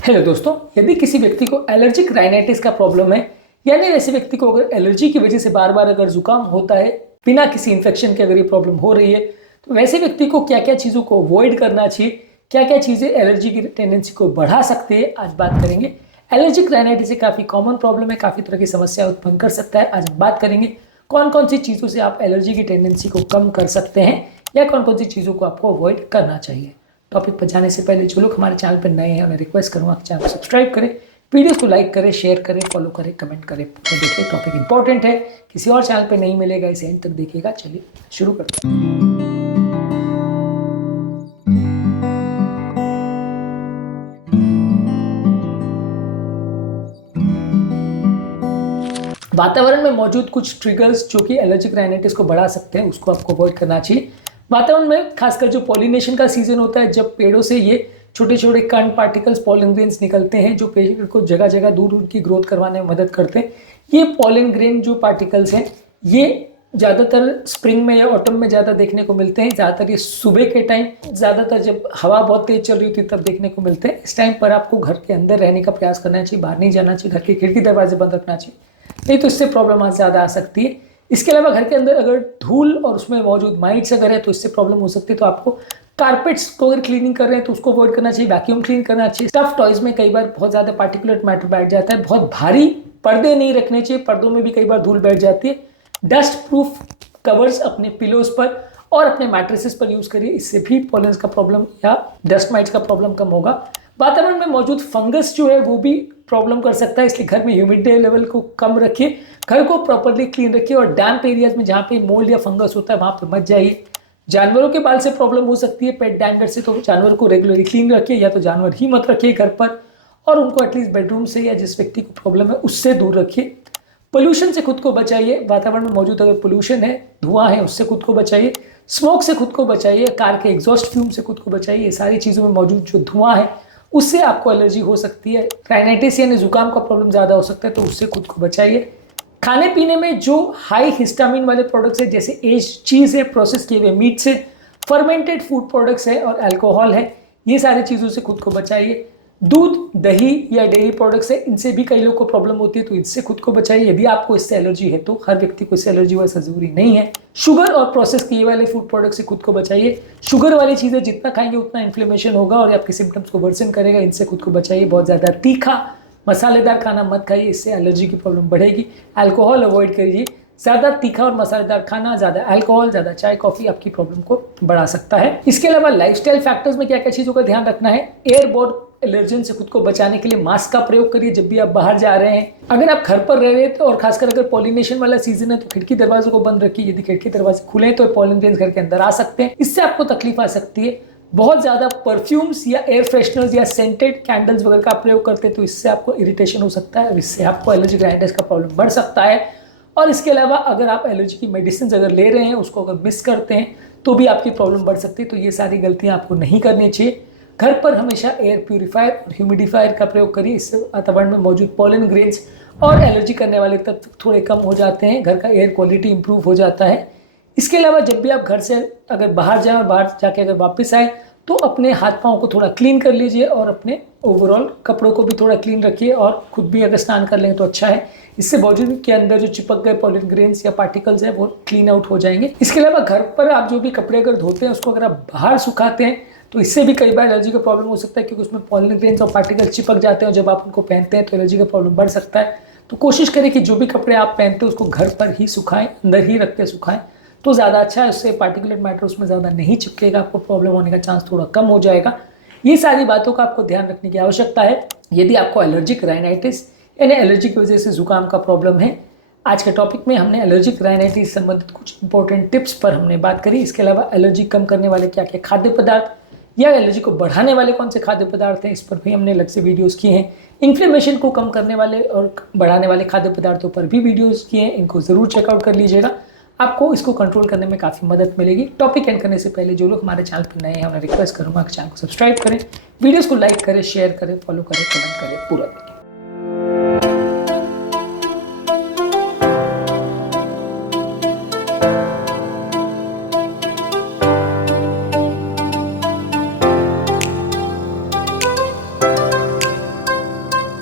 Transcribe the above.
Hello दोस्तों, यदि किसी व्यक्ति को एलर्जिक राइनाइटिस का प्रॉब्लम है, यानी ऐसे व्यक्ति को अगर एलर्जी की वजह से बार बार अगर जुकाम होता है बिना किसी इन्फेक्शन के अगर ये प्रॉब्लम हो रही है, तो वैसे व्यक्ति को क्या क्या चीज़ों को अवॉइड करना चाहिए, क्या क्या चीज़ें एलर्जी की टेंडेंसी को बढ़ा सकती है, आज बात करेंगे। एलर्जिक राइनाइटिस एक काफ़ी कॉमन प्रॉब्लम है, काफ़ी तरह की समस्या उत्पन्न कर सकता है। आज हम बात करेंगे कौन कौन सी चीज़ों से आप एलर्जी की टेंडेंसी को कम कर सकते हैं या कौन कौन सी चीज़ों को आपको अवॉइड करना चाहिए। टॉपिक पर जाने से पहले जो लोग हमारे चैनल पर नए हैं उन्हें रिक्वेस्ट करूँगा कि चैनल को सब्सक्राइब करें, वीडियोस को लाइक करें, शेयर करें, फॉलो करें, कमेंट करें। तो देखिए टॉपिक इंपॉर्टेंट है, किसी और चैनल पर नहीं मिलेगा, इसे एंड तक देखिएगा। चलिए शुरू करते हैं। वातावरण में मौजूद कुछ ट्रिगर्स जो कि एलर्जिक राइनाइटिस को बढ़ा सकते हैं, उसको आपको अवॉइड करना चाहिए। वातावरण में खासकर जो पॉलिनेशन का सीजन होता है, जब पेड़ों से ये छोटे छोटे कण पार्टिकल्स पॉलन ग्रेन्स निकलते हैं जो पेड़ को जगह जगह दूर दूर की ग्रोथ करवाने में मदद करते हैं। ये पॉलन ग्रेन जो पार्टिकल्स हैं ये ज़्यादातर स्प्रिंग में या ऑटम में ज़्यादा देखने को मिलते हैं। ज़्यादातर ये सुबह के टाइम, ज़्यादातर जब हवा बहुत तेज चल रही होती है तब देखने को मिलते हैं। इस टाइम पर आपको घर के अंदर रहने का प्रयास करना चाहिए, बाहर नहीं जाना चाहिए, घर के खिड़की दरवाजे बंद रखना चाहिए, नहीं तो इससे प्रॉब्लम ज़्यादा आ सकती है। इसके अलावा घर के अंदर अगर धूल और उसमें मौजूद माइट्स अगर है तो इससे प्रॉब्लम हो सकती है। तो आपको कारपेट्स को अगर क्लीनिंग कर रहे हैं तो उसको अवॉइड करना चाहिए, वैक्यूम क्लीन करना चाहिए। स्टफ टॉयज में कई बार बहुत ज़्यादा पार्टिकुलेट मैटर बैठ जाता है, बहुत भारी पर्दे नहीं रखने चाहिए, पर्दों में भी कई बार धूल बैठ जाती है। डस्ट प्रूफ कवर्स अपने पिलोज पर और अपने मैट्रेसेस पर यूज करिए, इससे भी पॉलेंस का प्रॉब्लम या डस्ट माइट्स का प्रॉब्लम कम होगा। वातावरण में मौजूद फंगस जो है वो भी प्रॉब्लम कर सकता है, इसलिए घर में ह्यूमिडिटी लेवल को कम रखिए, घर को प्रॉपर्ली क्लीन रखिए और डैम्प एरियाज में जहाँ पे मोल्ड या फंगस होता है वहाँ पे मत जाइए। जानवरों के बाल से प्रॉब्लम हो सकती है, पेट डैंडर से, तो जानवर को रेगुलरली क्लीन रखिए या तो जानवर ही मत रखिए घर पर, और उनको एटलीस्ट बेडरूम से या जिस व्यक्ति को प्रॉब्लम है उससे दूर रखिए। पोल्यूशन से खुद को बचाइए, वातावरण में मौजूद अगर पोल्यूशन है, धुआं है, उससे खुद को बचाइए। स्मोक से खुद को बचाइए, कार के एग्जॉस्ट फ्यूम से खुद को बचाइए। ये सारी चीज़ों में मौजूद जो धुआं है उससे आपको एलर्जी हो सकती है। राइनाइटिस यानी जुकाम का प्रॉब्लम ज़्यादा हो सकता है, तो उससे खुद को बचाइए। खाने पीने में जो हाई हिस्टामिन वाले प्रोडक्ट्स है, जैसे एज चीज़ है, प्रोसेस किए हुए मीट से, फर्मेंटेड फूड प्रोडक्ट्स है और अल्कोहल है, ये सारी चीज़ों से खुद को बचाइए। दूध, दही या डेयरी प्रोडक्ट्स है, इनसे भी कई लोग को प्रॉब्लम होती है, तो इससे खुद को बचाइए। यदि आपको इससे एलर्जी है, तो हर व्यक्ति को इससे एलर्जी हो ऐसा जरूरी नहीं है। शुगर और प्रोसेस किए वाले फूड प्रोडक्ट से खुद को बचाइए। शुगर वाली चीज़ें जितना खाएंगे उतना इन्फ्लेमेशन होगा और आपके सिम्टम्स को वर्सन करेगा, इनसे खुद को बचाइए। बहुत ज़्यादा तीखा मसालेदार खाना मत खाइए, इससे एलर्जी की प्रॉब्लम बढ़ेगी। अल्कोहल अवॉइड करिए, ज़्यादा तीखा और मसालेदार खाना, ज़्यादा अल्कोहल, ज़्यादा चाय कॉफ़ी आपकी प्रॉब्लम को बढ़ा सकता है। इसके अलावा लाइफस्टाइल फैक्टर्स में क्या क्या चीज़ों का ध्यान रखना है। एयरबोर्न एलर्जन से खुद को बचाने के लिए मास्क का प्रयोग करिए जब भी आप बाहर जा रहे हैं। अगर आप घर पर रह रहे हैं तो, और खासकर अगर पॉलिनेशन वाला सीजन है, तो खिड़की दरवाजों को बंद रखिए। यदि खिड़की दरवाजे खुले हैं तो पॉलन ग्रेन्स घर के अंदर आ सकते हैं, इससे आपको तकलीफ आ सकती है। बहुत ज़्यादा परफ्यूम्स या एयर फ्रेशनर्स या सेंटेड कैंडल्स वगैरह का प्रयोग करते हैं तो इससे आपको इरिटेशन हो सकता है, इससे आपको एलर्जिक राइनाइटिस का प्रॉब्लम बढ़ सकता है। और इसके अलावा अगर आप एलर्जी की मेडिसिन अगर ले रहे हैं, उसको अगर मिस करते हैं तो भी आपकी प्रॉब्लम बढ़ सकती है। तो ये सारी गलतियाँ आपको नहीं करनी चाहिए। घर पर हमेशा एयर प्यूरीफायर और ह्यूमिडिफायर का प्रयोग करिए, इससे वातावरण में मौजूद पॉलन ग्रेन्स और एलर्जी करने वाले तत्व थोड़े कम हो जाते हैं, घर का एयर क्वालिटी इंप्रूव हो जाता है। इसके अलावा जब भी आप घर से अगर बाहर जाएं और बाहर जाके अगर वापस आए तो अपने हाथ पाँव को थोड़ा क्लीन कर लीजिए और अपने ओवरऑल कपड़ों को भी थोड़ा क्लीन रखिए, और खुद भी अगर स्नान कर लें तो अच्छा है। इससे बॉडी के अंदर जो चिपक गए पॉलन ग्रेन्स या पार्टिकल्स है वो क्लीन आउट हो जाएंगे। इसके अलावा घर पर आप जो भी कपड़े अगर धोते हैं उसको अगर आप बाहर सुखाते हैं तो इससे भी कई बार एलर्जी का प्रॉब्लम हो सकता है, क्योंकि उसमें पॉलन ग्रेन्स और पार्टिकल चिपक जाते हैं और जब आप उनको पहनते हैं तो एलर्जी का प्रॉब्लम बढ़ सकता है। तो कोशिश करें कि जो भी कपड़े आप पहनते हैं उसको घर पर ही सुखाएं, अंदर ही रख के सुखाएं तो ज़्यादा अच्छा है। उससे पार्टिकुलेट मैटर उसमें ज़्यादा नहीं चिपकेगा, आपको प्रॉब्लम होने का चांस थोड़ा कम हो जाएगा। ये सारी बातों का आपको ध्यान रखने की आवश्यकता है यदि आपको एलर्जिक राइनाइटिस यानी एलर्जी की वजह से जुकाम का प्रॉब्लम है। आज के टॉपिक में हमने एलर्जिक राइनाइटिस संबंधित कुछ इंपॉर्टेंट टिप्स पर हमने बात करी। इसके अलावा एलर्जी कम करने वाले क्या क्या खाद्य पदार्थ या एलर्जी को बढ़ाने वाले कौन से खाद्य पदार्थ हैं, इस पर भी हमने अलग से वीडियोस किए हैं। इन्फ्लेमेशन को कम करने वाले और बढ़ाने वाले खाद्य पदार्थों पर भी वीडियोस किए हैं, इनको ज़रूर चेकआउट कर लीजिएगा, आपको इसको कंट्रोल करने में काफ़ी मदद मिलेगी। टॉपिक एंड करने से पहले जो लोग हमारे चैनल पर नए हैं उन्हें रिक्वेस्ट करूँगा कि चैनल को सब्सक्राइब करें, वीडियोज़ को लाइक करें, शेयर करें, फॉलो करें, कमेंट करें, पूरा